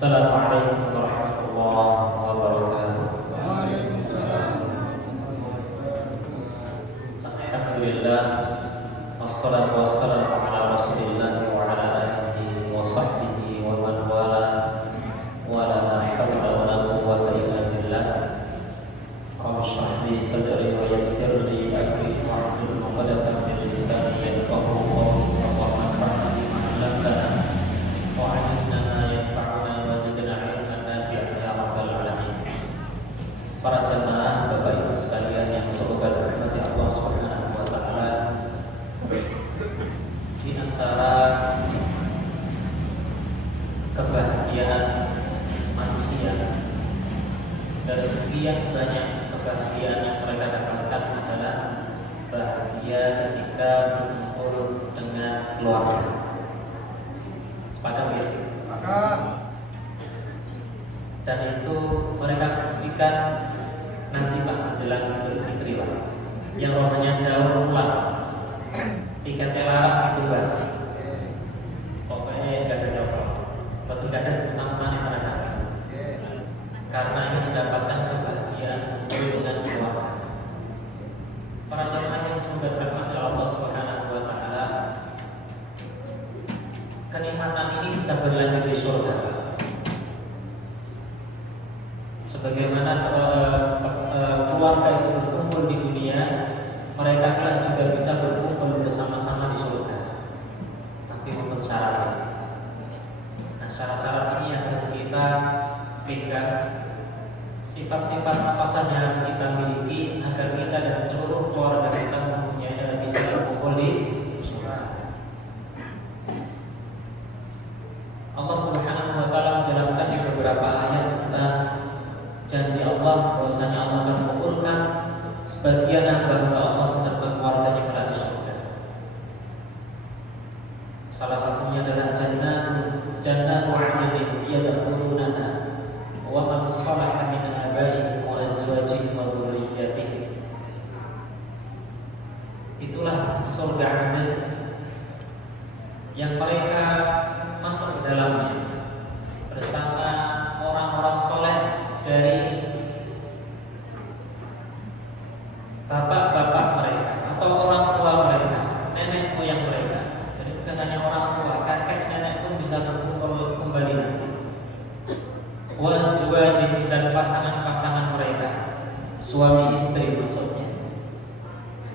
Assalamualaikum warahmatullahi wabarakatuh. Alhamdulillah, wassalatu wassalamu ala Rasulillah wa ala alihi wa sahbihi wa man wala wa la hawla wa la quwwata illa billah. Qul shrah li sadri wa yassir li amri wahlul 'uqdatam min lisani yafqahu qawli. Allahumma anfa'na bima 'allamtana wa 'allimna ma yanfa'una wa zidna 'ilman nafi'an ya rabbal alamin. Para jamaah Bapak Ibu sekalian yang semoga dirahmati Allah Subhanahu wa taala, di antara kebahagiaan manusia, dari sekian banyak kebahagiaan yang mereka dapatkan adalah bahagia ketika berkumpul dengan keluarga. Sepakat ya? Dan itu mereka buktikan nanti Pak menjelang Idul Fitri Pak. Yang rumahnya jauh pulang, tiketnya larang ditubas. Pokoknya nggak ada jodoh, betul nggak ada teman-teman yang terhadap. Karena ini mendapatkan kebahagiaan dengan keluarga. Para jemaah yang semoga dirahmati Allah Subhanahu wa taala, kenikmatan ini bisa berlanjut di surga. Sebagaimana keluarga itu berkumpul di dunia, mereka kelak juga bisa berkumpul bersama-sama di surga. Tapi untuk syaratnya. Nah, syarat-syarat ini yang harus kita pegang. Sifat-sifat apa saja yang harus kita miliki agar kita dan seluruh keluarga kita mempunyai bisa berkumpul di surga. Allah Subhanahu wa taala menjelaskan di beberapa ayat tentang janji Allah bahwasanya Allah akan mengumpulkan sebagian hamba Allah beserta keluarganya kelak di surga. Salah satunya adalah jannatu 'adnin yadkhulunaha wa man salaha min abaihim wa azwajihim wa dhurriyyatihim. Itulah surga Aden yang mereka masuk ke dalamnya bersama orang-orang soleh dari bapak-bapak mereka atau orang tua mereka, nenek moyang mereka. Jadi bukan hanya orang tua, kakek nenek pun bisa berkumpul kembali nanti. Wa azwajihim, dan pasangan-pasangan mereka, suami istri maksudnya.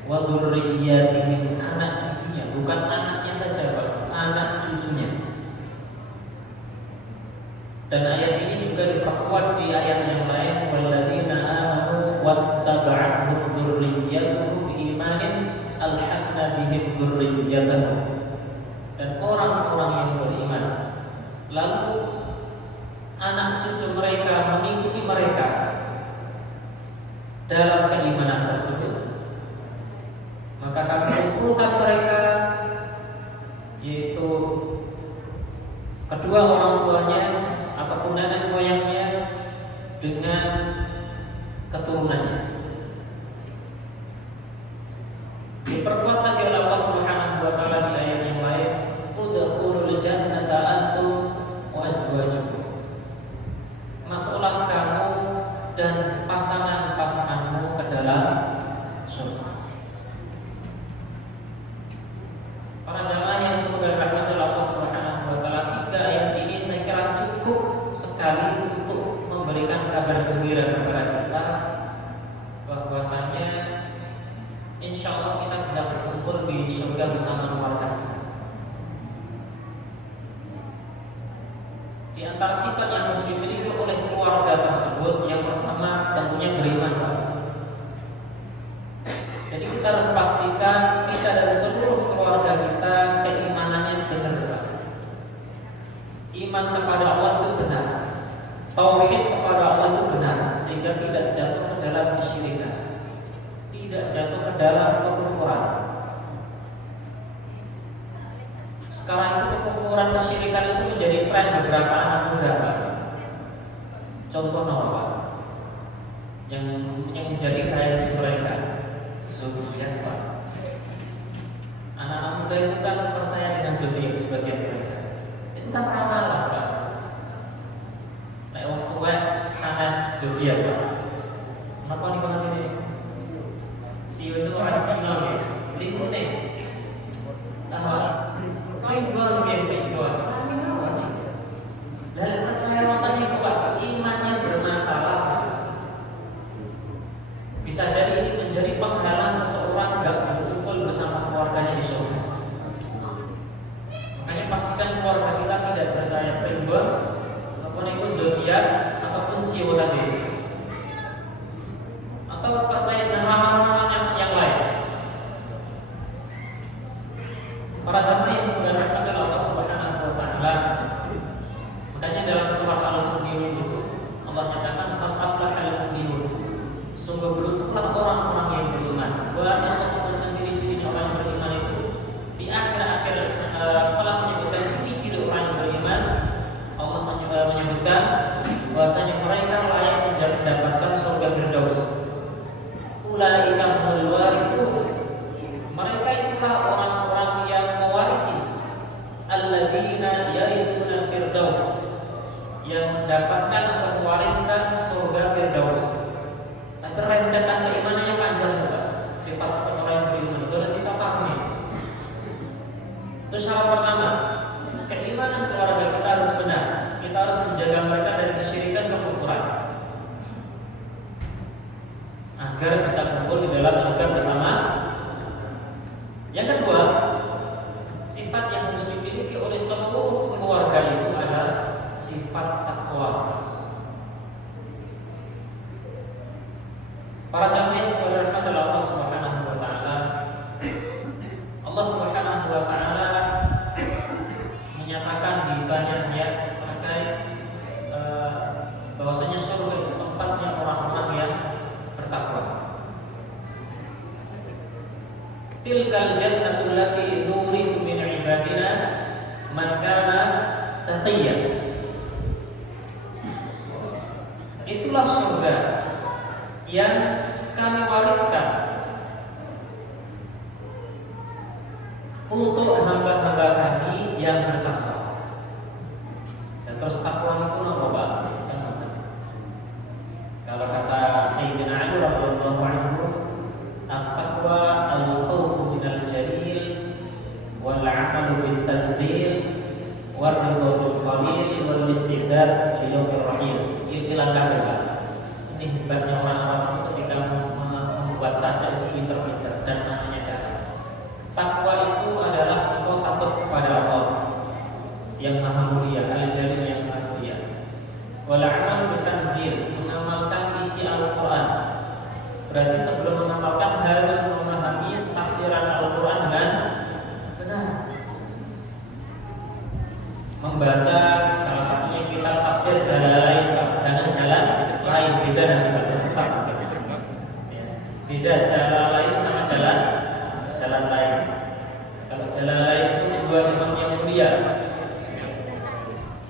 Wa dzurriyyatihim, anak cucunya, bukan anaknya saja Pak, anak cucunya. Dan ayat ini juga diperkuat di ayat yang lain, walladzina amanu wattaba'athum dzurriyyatuhum biimanin alhaqna bihim dzurriyyatahum. Dan orang-orang yang beriman, lalu anak cucu mereka mengikuti mereka dalam keimanan tersebut, maka kami kumpulkan mereka, yaitu kedua orang tuanya ataupun nenek moyangnya dengan keturunannya. Diperkuat lagi oleh Allah Subhanahu wa taala di ayat yang lain, udkhulul jannata antum wa azwajukum. Masuklah kamu dan pasangan-pasanganmu ke dalam surga. Para jamaah yang semoga dirahmati Allah Subhanahu wa taala, tiga ayat ini saya kira cukup sekali untuk memberikan kabar gembira kepada kita bahwasanya insya Allah kita bisa berkumpul di surga bersama keluarga. Di antara sifat yang harus dimiliki oleh keluarga tersebut yang pertama tentunya beriman. Jadi kita harus pastikan kita dan seluruh keluarga kita keimanannya benar. Iman kepada Allah itu benar, tauhid kepada Allah itu benar, sehingga tidak jatuh ke dalam kesyirikan, tidak jatuh ke dalam kekufuran. Sekarang itu kekufuran, kesyirikan itu menjadi tren beberapa anak muda. Contoh apa? Yang menjadi kayak mereka, zodiak Pak. Anak-anak muda itu kan percaya dengan zodiak sebagian mereka. Itu kan ramalan Pak. zodiak Pak. Kenapa nih kalau ini? Sio itu artinya ya, lingkungan. Main dua, saling apa nih? Lalu percaya matanya Pak, imannya bermasalah. Bisa jadi ini menjadi penghalang seseorang nggak berkumpul bersama keluarganya di surga. Makanya pastikan keluarga kita tidak percaya primbon, ataupun itu zodiak, ataupun sio tadi, atau percaya dengan ramalan-ramalan yang lain. Para jamaah yang sudah diberkati Allah Subhanahu wa taala. Makanya dalam surah Al-Mu'minun itu Allah nyatakan qad aflahal mu'minun. Sungguh beruntunglah orang-orang yang beriman. Bahwa Allah sebutkan ciri-cirinya orang yang beriman itu di akhir-akhir setelah menyebutkan ciri-ciri orang yang beriman, Allah menyebutkan bahwasanya mereka layak mendapatkan surga Firdaus. Ulaika humul warithun. Mereka itulah orang-orang yang mewarisi alladzina yarithuna Firdaus, yang mendapatkan atau mewariskan surga Firdaus. Tapi rentetan keimanannya panjang Pak. Sifat-sifat orang yang beriman itu harus kita pahami. Itu syarat pertama. Keimanan keluarga kita harus benar. Kita harus menjaga mereka dari kesyirikan, kekufuran, agar bisa kumpul di dalam surga bersama. Yang kedua, sifat yang harus dimiliki oleh seluruh keluarga itu adalah sifat takwa. Para jamaah sekalian adalah Allah Subhanahu wa taala. Allah Subhanahu wa taala menyatakan di banyak ayat terkait bahwasanya surga itu tempatnya orang-orang yang bertakwa. Tilkal jannatul lati nurithu min ibadina man kana taqiyya. Itulah surga yang kami wariskan untuk hamba-hamba kami yang bertakwa. Dan terus takwa itu apa Pak? Kalau kata Sayyidina Ali radhiyallahu anhu, at-taqwa al-khawfu minal jalil wal 'amalu bit tanzil wal ridha bil qalil wal istidad li yawmir rahim. Inilah Pak. Ini hebatnya orang-orang ketika membuat saja itu pinter-pinter dan namanya darah. Takwa itu adalah engkau takut kepada Allah yang maha mulia, al-jalil yang maha mulia. Wal 'amalu bit tanzil, mengamalkan isi Al-Quran. Berarti sebelum mengamalkan harus memahami tafsiran Al-Quran dengan benar. Membaca salah satunya kitab tafsir Jalalain, jangan jalan lain, beda nanti pada sesat. Beda Jalalain sama jalan lain. Kalau Jalalain itu dua imam yang mulia,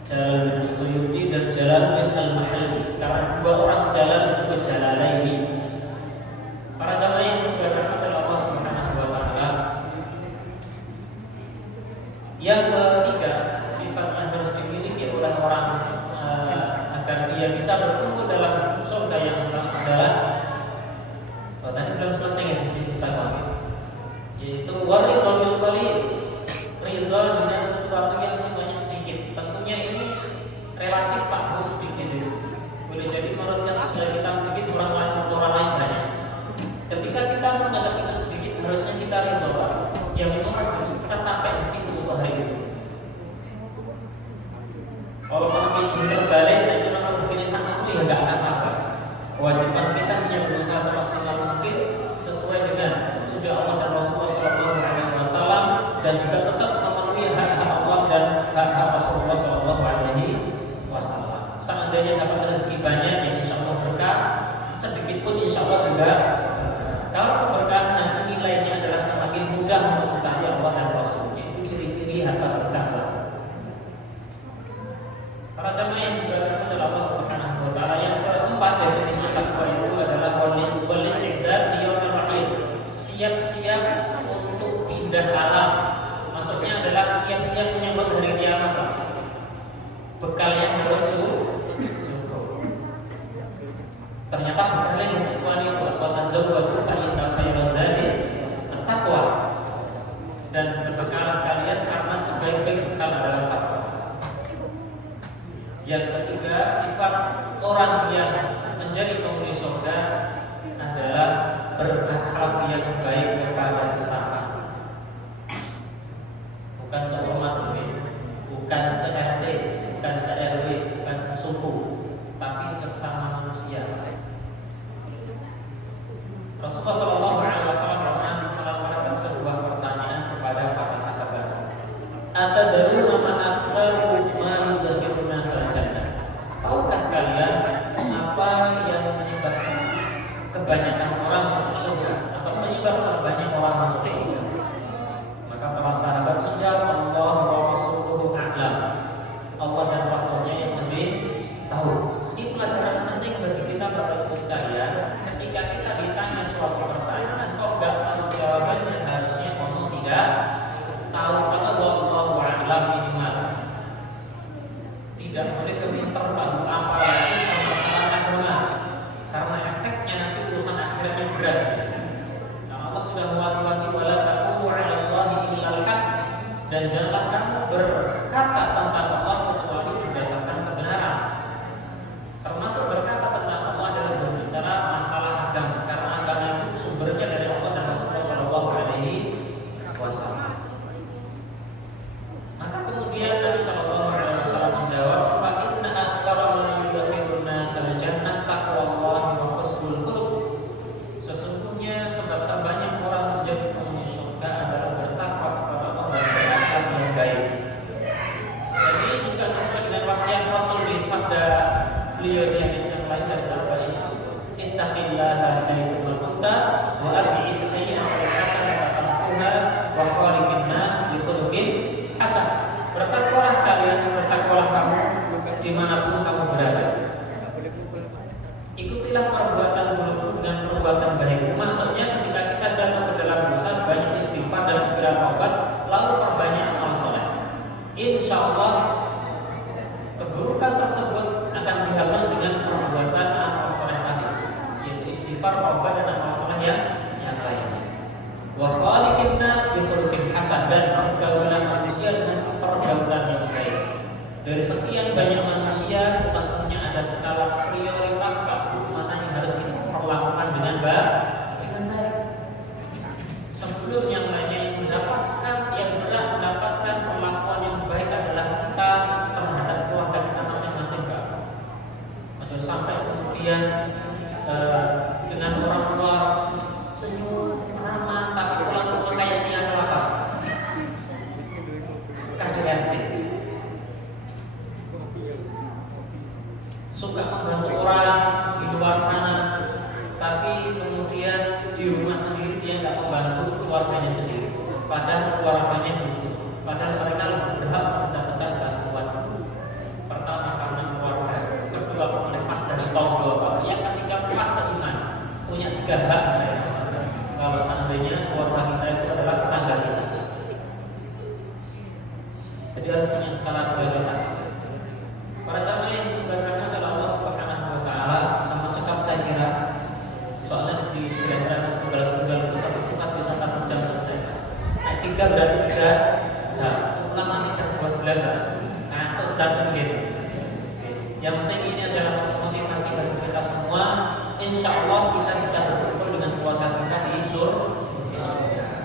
Jalaluddin As-Suyuti dan Jalaluddin Al-Mahalli. Karena dua orang jalan disebut Jalalaini. Para jamaah yang sudah berkata Allah Subhanahu wa taala. Yang ketiga, sifat yang harus dimiliki oleh orang agar dia bisa berkumpul dalam surga yang sama adalah tadi belum selesai ya yaitu waridha bil qalil, ridha dengan sesuatu yang semuanya sedikit. Tentunya ini relatif Pak, sedikit itu. Boleh jadi menurutnya sudah kita sedikit, orang lain banyak. Ketika kita menganggap itu sedikit, harusnya kita ridha Pak. Ya memang kita sampai di situ untuk hari itu. Kalau pakai jumlah balik itu nomor segini sama itu ya nggak akan apa. Kewajiban kita hanya berusaha semaksimal mungkin sesuai dengan petunjuk Allah dan Rasulullah SAW, dan juga tetap memenuhi hak-hak Allah dan hak-hak Rasulullah SAW. Seandainya dapat rezeki banyak, ya insya Allah berkah. Sedikit pun insya Allah juga. Kalau keberkahan nanti nilainya adalah semakin mudah untuk mentaati Allah dan Rasulnya. Itu ciri-ciri harta berkah. Para jamaah yang sudah berkata Allah Subhanahu wa taala, yang keempat definisi takwa itu adalah wal-istidad li yaumir rahim. Siap-siap untuk pindah alam. Maksudnya adalah siap-siap menyambut hari kiamat. Bekal yang harus cukup. Yang ketiga, sifat orang yang menjadi penghuni surga adalah berakhlak yang baik kepada sesama. Bukan seormas, bukan se-RT, bukan se-RW, bukan sesuku, tapi sesama manusia. Rasulullah SAW pernah melemparkan sebuah pertanyaan kepada para sahabat. Atadruna ma aktsaru ma yudkhilun nasal jannah? Tahukah kalian apa yang menyebabkan kebanyakan orang masuk surga atau menyebabkan banyak orang masuk surga? Maka para sahabat menjawab, Allah wa rasuluhu a'lam. Allah dan Rasulnya yang lebih tahu. Ini pelajaran penting bagi kita Bapak Ibu sekalian. Ketika kita ditanya suatu pertanyaan, kok gak tahu jawabannya, harusnya ngomong tidak tahu atau wallahu a'lam minimal. Tidak boleh kepintaran apalagi permasalahan agama, karena efeknya nanti urusan akhirnya berat. Nah, Allah sudah mewanti-wanti wala taqulu 'ala Allahi illal haq, dan janganlah kamu berkata tentang Allah kecuali berdasarkan kebenaran. Termasuk berkata tentang Allah adalah berbicara masalah agama, karena agama itu sumbernya dari Allah dan Rasulullah Shallallahu Alaihi Wasallam. Maka kemudian Nabi Shallallahu Alaihi Wasallam menjawab, fa inna aktsara ma yudkhilun nasal jannah taqwallahi wa husnul khuluq. Sesungguhnya sebab terbanyak orang menjadi penghuni surga adalah bertakwa kepada Allah dan berakhlak yang baik. Jadi juga sesuai dengan wasiat Rasul di sabda beliau di hadis yang lain dari sahabat itu, ittaqillaha haitsu ma kunta wa atbi'is sayyi'ata hasanata tamhuha wa khaliqin nas bi khuluqin hasan. Bertakwalah kalian, bertakwalah kamu dimanapun kamu berada. Ikutilah perbuatan buruk dengan perbuatan baik. Maksudnya ketika kita jatuh ke dalam dosa, banyak istighfar dan segera taubat, lalu perbanyak amal soleh. Insya Allah keburukan tersebut akan dihapus dengan perbuatan amal soleh tadi, yaitu istighfar, taubat dan amal soleh yang lainnya. Wa khaliqin nas bi khuluqin hasan, dan pergaulan manusia dengan pergaulan yang baik. Dari sekian banyak manusia tentunya ada skala prioritas mana yang harus kita perlakukan dengan baik. Sebelum yang lainnya yang mendapatkan yang berat mendapatkan perlakuan yang baik adalah kita terhadap keluarga kita masing-masing, Pak. Jangan sampai kemudian dengan orang luar senyum ramah tapi pulang ke rumah kayak siang kelapa. KDRT. Suka membantu orang di luar sana, tapi kemudian di rumah sendiri dia nggak membantu keluarganya sendiri. Padahal keluarganya butuh. Padahal mereka berhak mendapatkan bantuan. Pertama karena keluarga, kedua oleh pas dari tonggo, yang ketiga pas seiman, punya 3 hak. Kalau seandainya keluarga kita itu adalah tetangga kita, jadi harus punya skala prioritas. Para jamaah yang sebenarnya adalah Allah Subhanahu Wa Taala sama cekap saya kira. Soalnya di cerita tunggal-tunggal itu satu sifat bisa 1 jam selesai. Nah, 3 berarti 3 jam. Lama jam 12 nah, terus datang gitu. Yang penting ini adalah motivasi bagi kita semua. Insya Allah kita bisa berkumpul dengan keluarga kita di surga.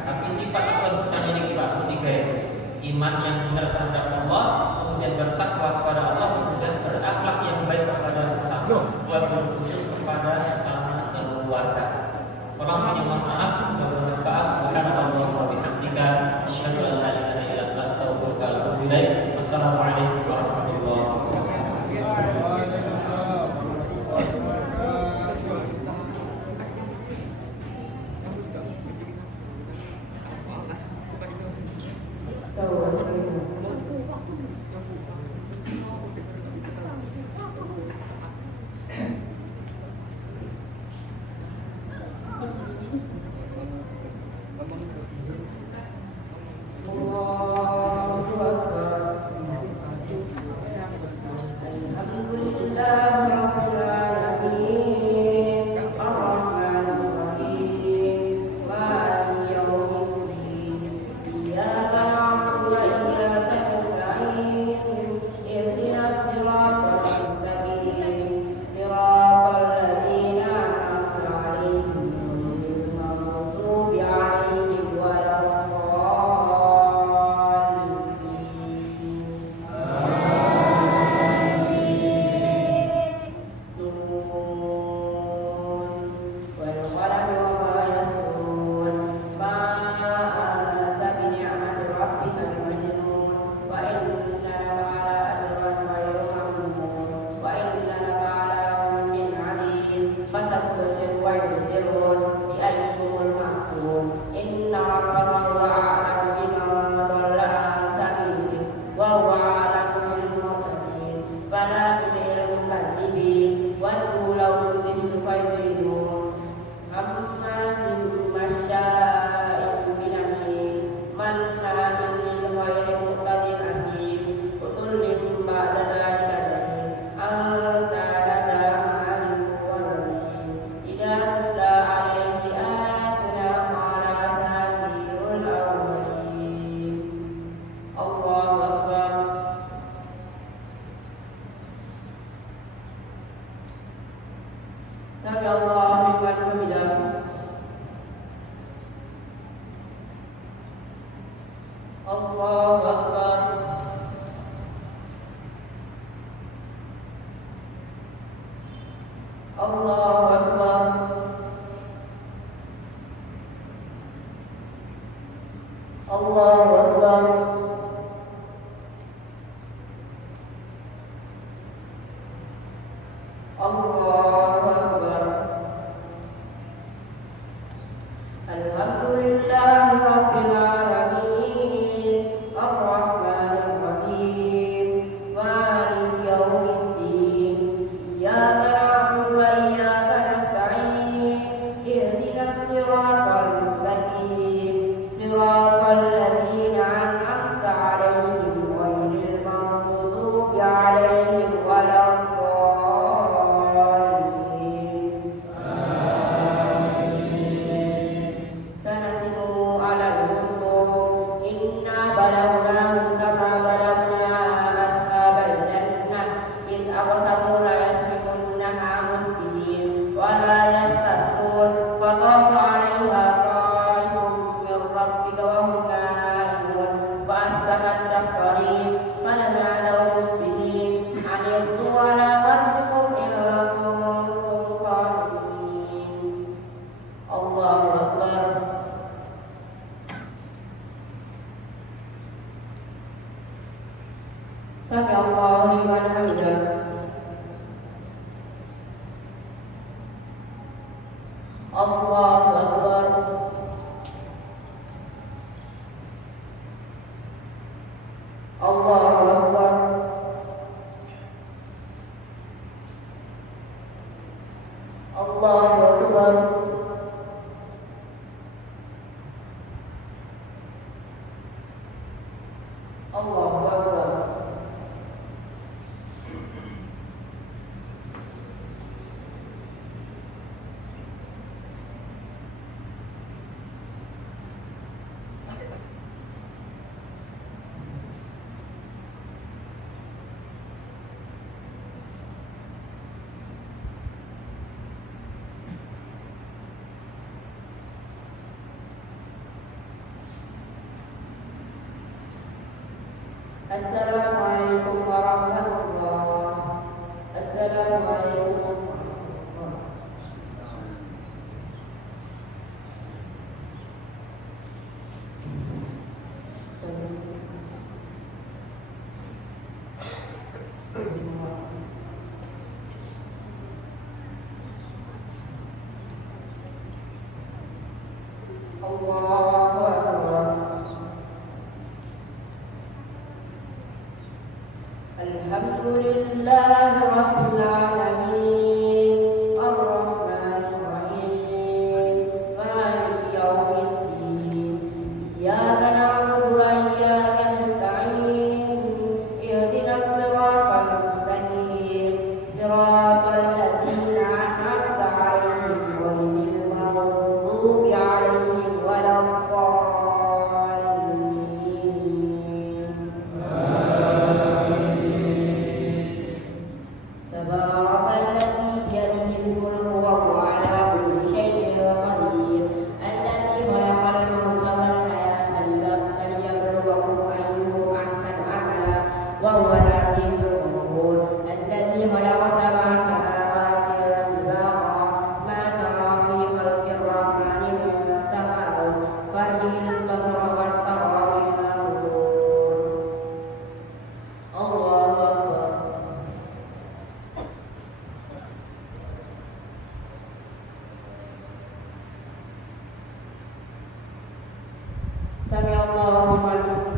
Tapi sifat itu harus kita miliki, Pak. 3 itu. Iman yang benar terhadap Allah, kemudian bertakwa kepada Allah, kemudian berakhlak yang baik kepada sesama, buat khusus kepada sesama keluarga. Orang punya mohon maaf, semoga bermanfaat. Subhanallah wa bihamdika, asyhadu an la ilaha illa anta, astaghfiruka wa atubu ilaik. Wassalamualaikum warahmatullahi wabarakatuh. Allahu Akbar. Sami Allahu liman hamidah. Allahu Akbar. Allahu Akbar. Allahu Akbar. Allahu Akbar. Alhamdulillahi Rabbil Alamin, Ar-Rahmanir Rahim, Maliki Yawmiddin. Iyyaka na'budu wa iyyaka nasta'in. Ihdinas siratal mustaqim, siratal ladzina an'amta 'alaihim ghairil maghdubi 'alaihim waladdallin. Sanasimu 'alal khurtum, inna balawnahum kama balawna ashabal jannah id aqsamu la yasrimunnaha musbihin wa la yastasqun fatafa 'alaiha ta'ifun min rabbika wa hum na'imun fa asbahat tasrihim fanadaw musbihin an yaqdu 'ala warsikum in kuntum salihin. Allahu Akbar. Sami Allahu liman hamidah. Allahu Akbar. Allahu Akbar. Allahu Akbar. Allahu Akbar. Assalamualaikum warahmatullahi. Assalamualaikum warahmatullahi. Allahu Akbar. Alhamdulillahi Rabbil Alamin, Ar-Rahmanir Rahim, Maliki Yawmiddin. Iyyaka na'budu wa iyyaka nasta'in. Ihdinas siratal mustaqim, siratal ladzina an'amta 'alaihim ghairil maghdubi 'alaihim waladdallin. Tabarakalladzi biyadihil mulku wa huwa 'ala kulli syai'in qadir. Alladzi khalaqal mauta wal hayata liyabluwakum ayyukum ahsanu amala wa huwal 'azizul ghafur. Alladzi khalaqa sab'a samawati tibaqa ma tara fi khalqir rahmani min tafawut farjil basara wa tara minha futur. Allahu Akbar. Sami Allahu liman hamidah.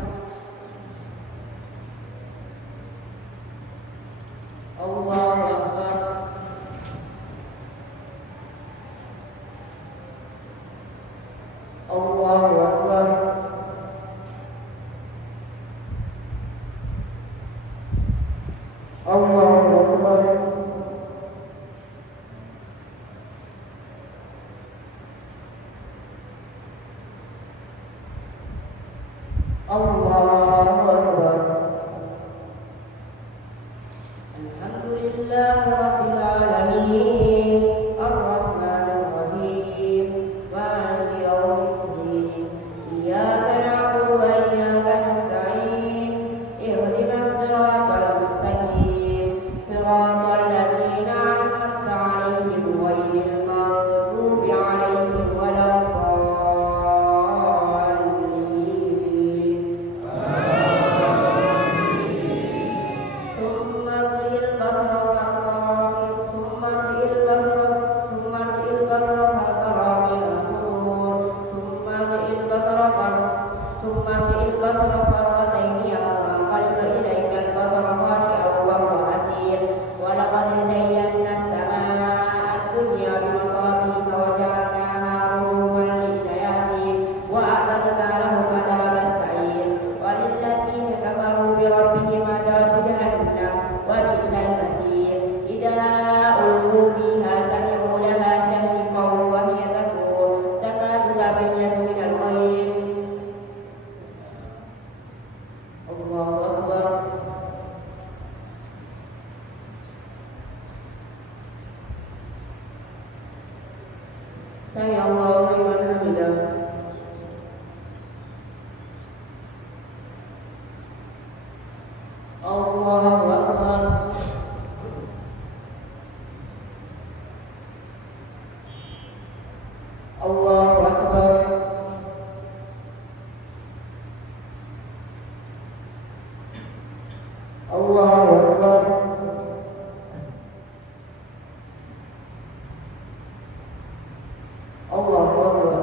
Allahu Akbar. Allahu Akbar. Allahu Akbar. Allahu Akbar. Alhamdulillahi Rabbil Alamin, Ar Sami Allahu liman hamidah. Allahu Akbar. Allahu Akbar. Allahu Akbar. Allahu Akbar.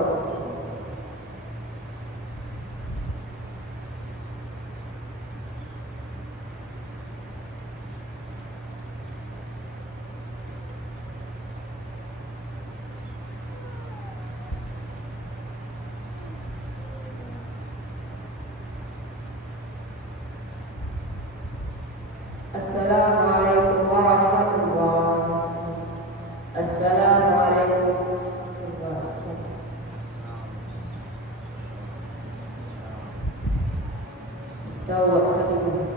Assalamualaikum warahmatullahi. Assalamualaikum warahmatullahi. Astagfirullah.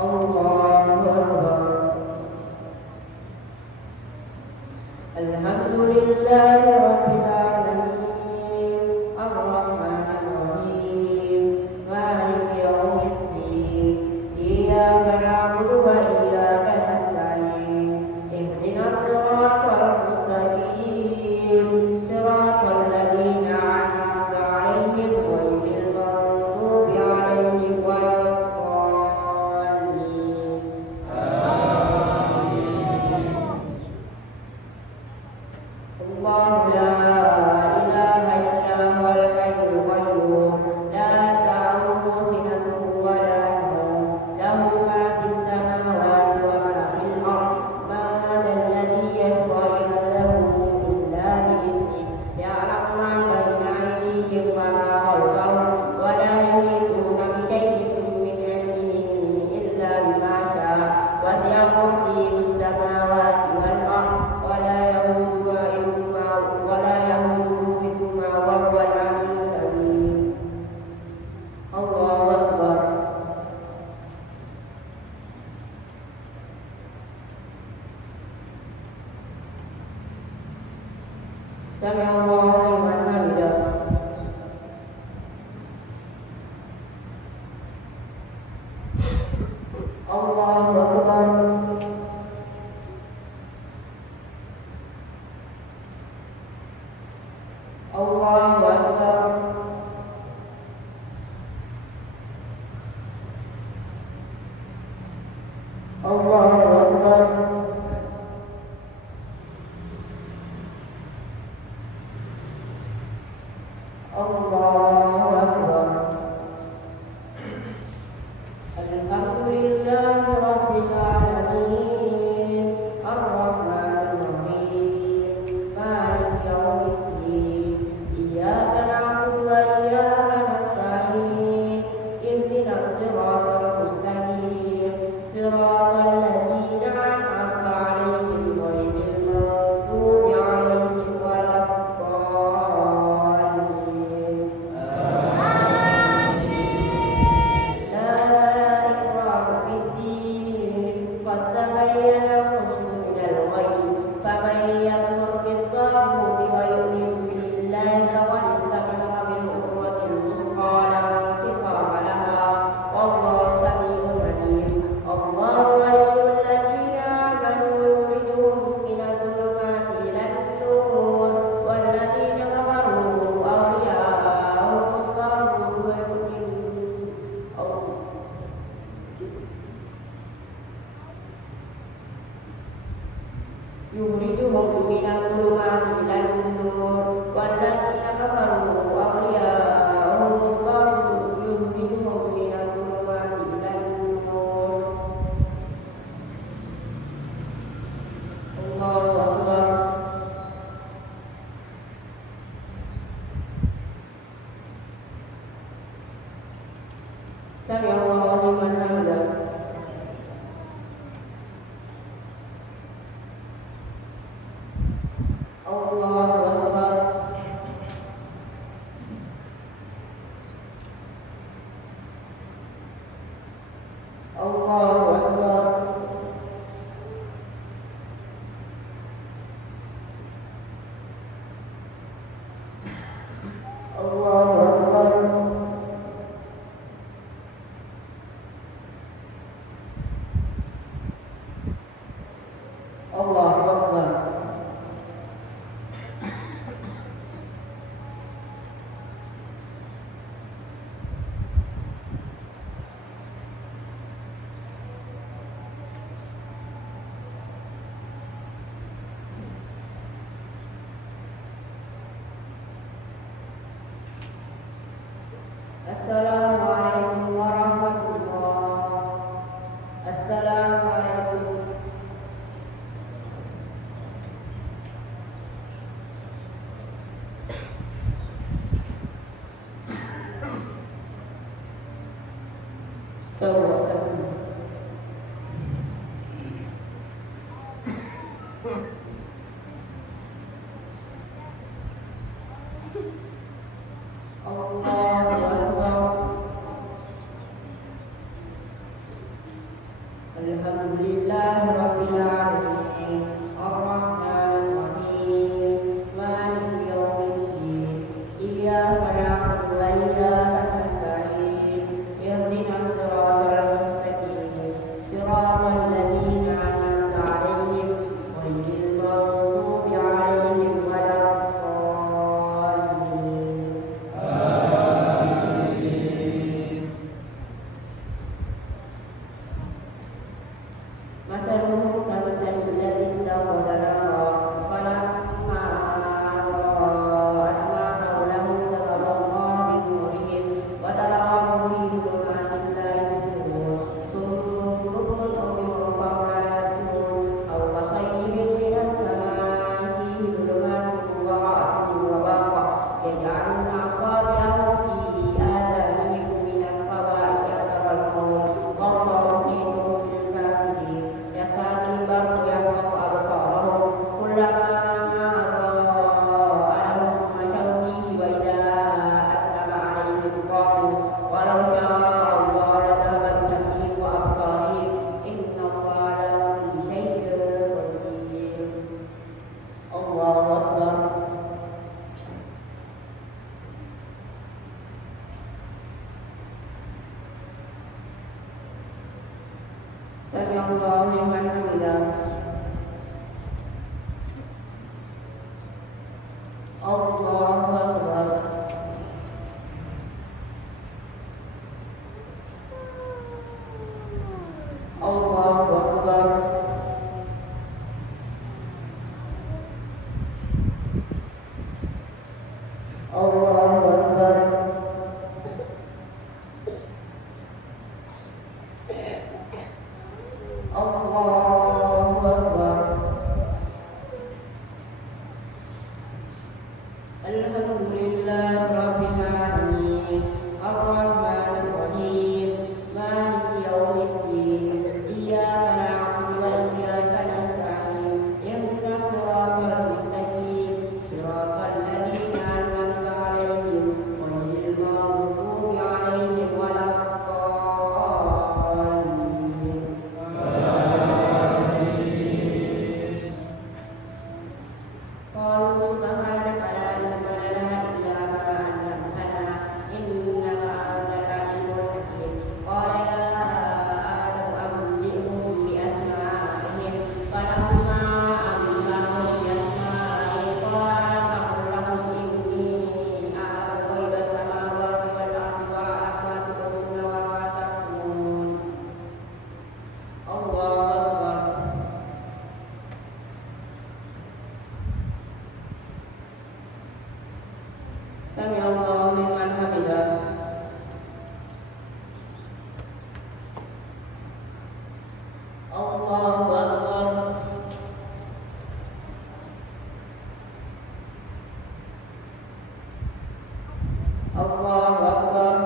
Allahu Akbar. Alhamdulillahi Rabbil Alamin. Ar-Rahmanir Rahim. Maliki yaumiddin. Iyyaka na'budu wa iyyaka nasta'in. Ihdinas siratal mustaqim. Siratal ladzina an'amta 'alaihim ghairil maghdubi 'alaihim waladdallin. Allahu la ilaha illa huwal hayyul qayyum. La ta'khudhuhu sinatun wa la nawm. Lahu ma fis samawati wa ma fil ardh. Man alladhi yashfa'u 'indahu illa bi'idhnihi. Ya'lamu ma bayna aydihim wa ma khalfahum. Wa la yuhituna bi shay'in min 'ilmihi illa bima sha'a. Wasi'a kursiyyuhus samawati wal ardh. Wa la yahuduhu hifdhuhuma wa huwal 'aliyyul 'azim. Allahu Akbar. Sami Allahu liman hamidah. Allahu Akbar. Allahu Akbar. Allahu Akbar. Allahu Akbar. Alhamdulillahi Rabbil Alamin. Ar-Rahmanir Rahim. Maliki yaumiddin. Iyyaka na'budu wa iyyaka nasta'in. Ihdinas siratal mustaqim. Siratal ladzina an'amta 'alaihim ghairil maghdubi 'alaihim waladdallin. La ikraha fid din. Qad tabayyana ar-rushdu minal ghayy. Faman yakfur bit-taghuti wa yu'min billahi faqad istamsaka bil 'urwatil wuthqa la infisama laha. Wallahu samii'un 'aliim. Allahu waliyyul ladzina amanu yukhrijuhum minadh dhulumati ilan nur. Wal ladzina kafaru awliya'uhumut taghut wa yukhrijuhum minadh dhulumati ilan nur. Wal ladzina kafaru awliya'uhumut taghut yukhrijuhum minadh dhulumati ilan nur. Allahu Akbar. Sami Allahu liman hamidah. Allahu Akbar. Allahu Akbar. Allahu Akbar. Assalamualaikum warahmatullahi. Assalamualaikum. Astagfirullah. Allahu Akbar. Alhamdulillahirabbil alamin. Arrahmanir rahim. Maliki yaumiddin. Iyyaka na'budu wa iyyaka nasta'in. Ihdinas siratal mustaqim. Siratal ladzina an'amta 'alaihim ghairil maghdubi 'alaihim waladdallin. Masaluhum kamasalil ladzi istawqada naran falamma adha'at ma hawlahu dzakara Allaha min nurihim wa tarahum fi dhulumatin la yubsirun summun bukmun umyun fahum la yarji'un aw kasayyibin minas samaa'i fihi dhulumatun wa ra'dun wa barqun yaj'aluna asabi'ahum fi adhanihim minas sawa'iqi hadharal maut wallahu muhitun bil kafirin. Yakadul barqu yakhtafu absarahum kullama adaa'a lahum mashaw fihi wa idza aslama 'alaihim qalu walau syaa Allah la dhahaba bisam'ihim wa absarihim inna Allaha 'ala kulli shay'in qadir. Allahu Akbar. Sami'allahu liman hamidah. Allahu Akbar. Allahu Akbar. Allahu Akbar. Allahu Akbar. Alhamdulillahirabbil alamin. Arrahmanir rahim. Maliki yaumiddin. Iyyaka na'budu wa iyyaka nasta'in. Ihdinas siratal mustaqim. Siratal ladzina an'amta 'alaihim ghairil maghdubi 'alaihim waladdallin. Qalu subhanaka la ilma lana illa ma 'allamtana innaka antal alimul hakim. Qala ya Adamu anbi'hum bi asma'ihim falamma anba'ahum bi asma'ihim qala lam aqul lahum inni a'lamu ghaibas samawati wal ardi wa a'lamu ma tubduna wa ma taktumun. Allahu Akbar. Sami'allahu liman hamidah. Allahu Akbar. Allahu Akbar.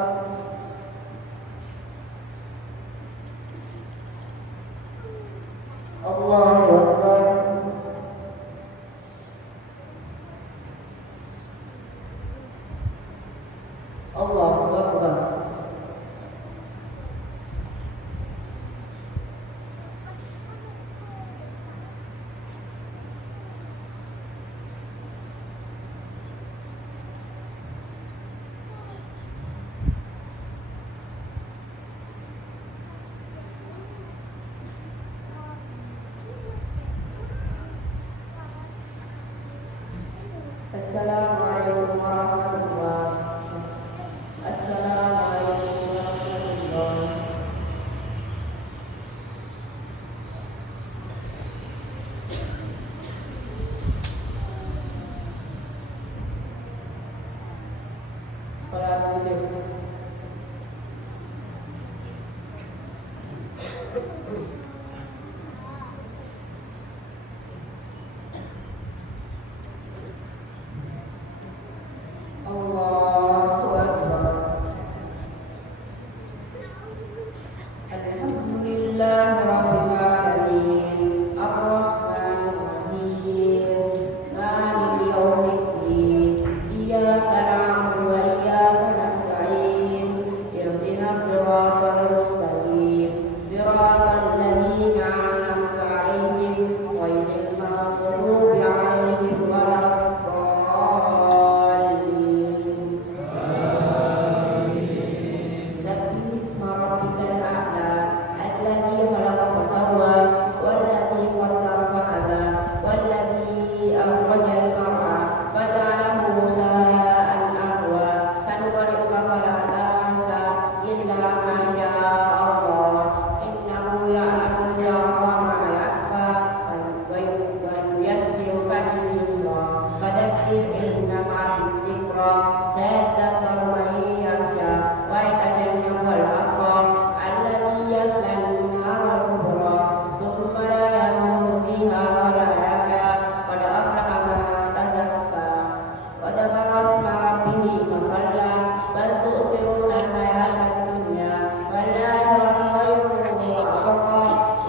Allahu Akbar. Allahu Akbar. Assalamualaikum warahmatullahi Assalamualaikum warahmatullahi Assalamualaikum. Allahu Akbar. Alhamdulillahirabbil alamin. Arrahmanir rahim. Maliki yaumiddin. Iyyaka na'budu wa iyyaka nasta'in. Ihdinas siratal mustaqim. Siratal ladzina an'amta 'alaihim ghairil maghdubi 'alaihim waladdallin. Sabbih isma rabbikal a'la alladzi khalaqa fasawwa walladzi qaddara fahada walladzi akhrajal mar'a faja'alahu ghusaan ahwa sanuqri'uka fala tansa illa ma syaa Allah innahu ya'lamul jahra wa ma yakhfa wa yuyassiruka lil yusra fadhakkir in nafa'ati dzikra sayadhakkaru man yakhsha wa yatajannabuhal ashqa alladzi yaslan naral kubra thumma la yamutu fiha wa la yahya qad aflaha man tazakka wa dzakara isma rabbih fasalla bal tu'thiruna al-hayatad dunya wal akhiratu khairun wa abqa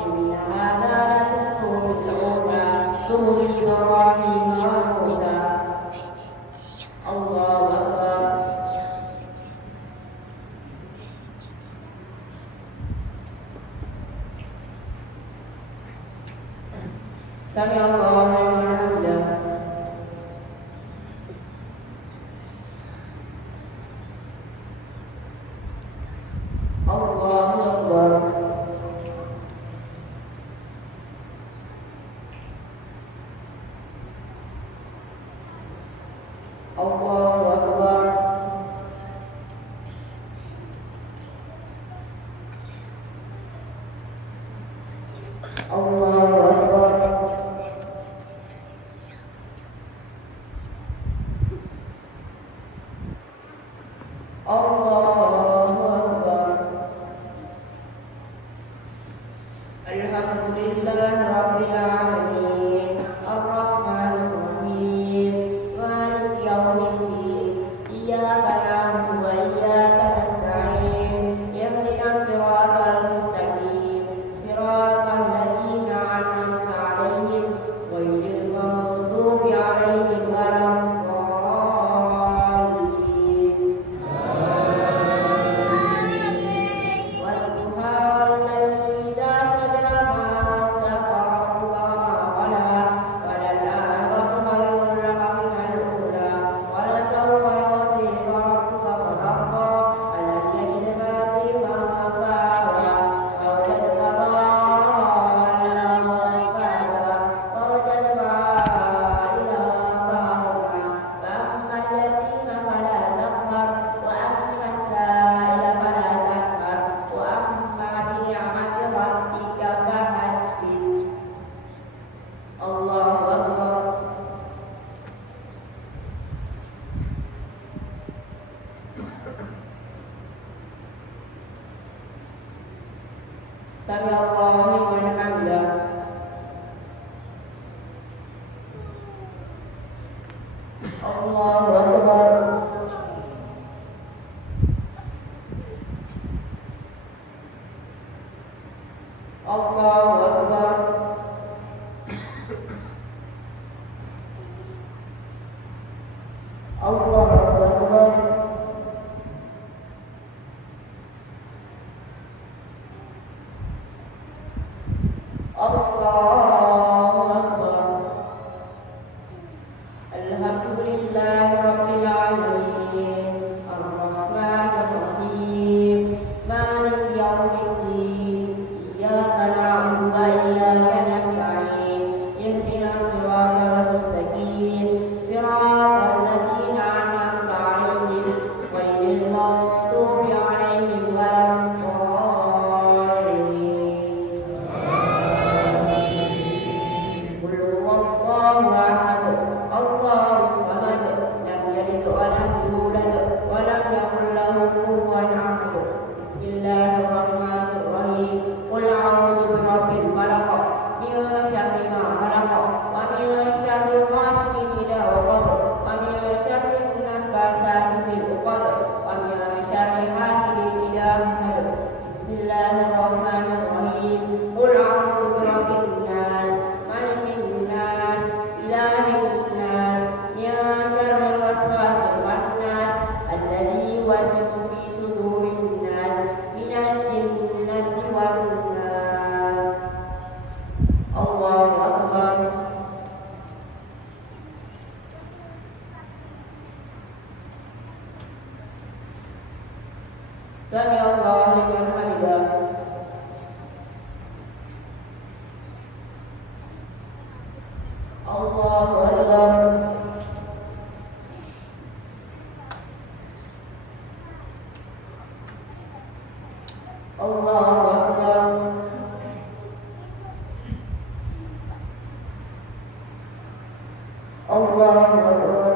inna hadha la tasbuhu fil ula suhri Ibrahim wa Musa. Allahu Akbar. Sami Allahu liman hamidah. Allahu Akbar. Allahu Akbar. Allahu Akbar. Allahu Akbar. Alhamdulillahirabbil alamin. Arrahmanir rahim. Maliki yaumiddin. Iyyaka na'budu wa iyyaka nasta'in. Ihdinas siratal mustaqim. Siratal ladzina an'amta 'alaihim ghairil maghdubi 'alaihim waladdallin. Wadduha wal-laili idza saja ma wadda'a rabbuka wa ma qala walal-akhiratu khairun laka minal ula walasawfa yu'tika rabbuka fatarda alam yajidka yatiman fa'awa wawajadka dhallan fahada wawajadka 'ailan fa'aghnaa fa'ammal yatima fala taqhar wa ammas sa'ila fala tanhar wa amma bi ni'mati rabbika fahaddits. Allahu Akbar. Sami Allahu liman hamidah. Allahu Akbar. Allahu Akbar. Allahu Akbar. Allahu Akbar. Alhamdulillahirabbil alamin. Arrahmanir rahim. Maliki yaumiddin. Iyyaka na'budu wa iyyaka nasta'in. Ihdinas siratal mustaqim. Siratal Sami Allahu liman hamidah. Allahu Akbar. Allahu Akbar. Allahu Akbar.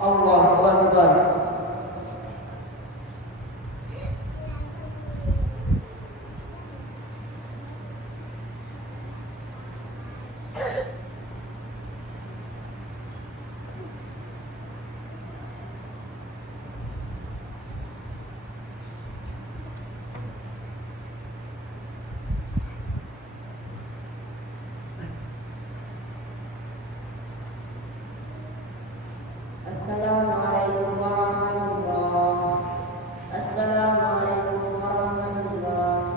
Allahu Akbar. Assalamualaikum warahmatullahi. Assalamualaikum warahmatullahi.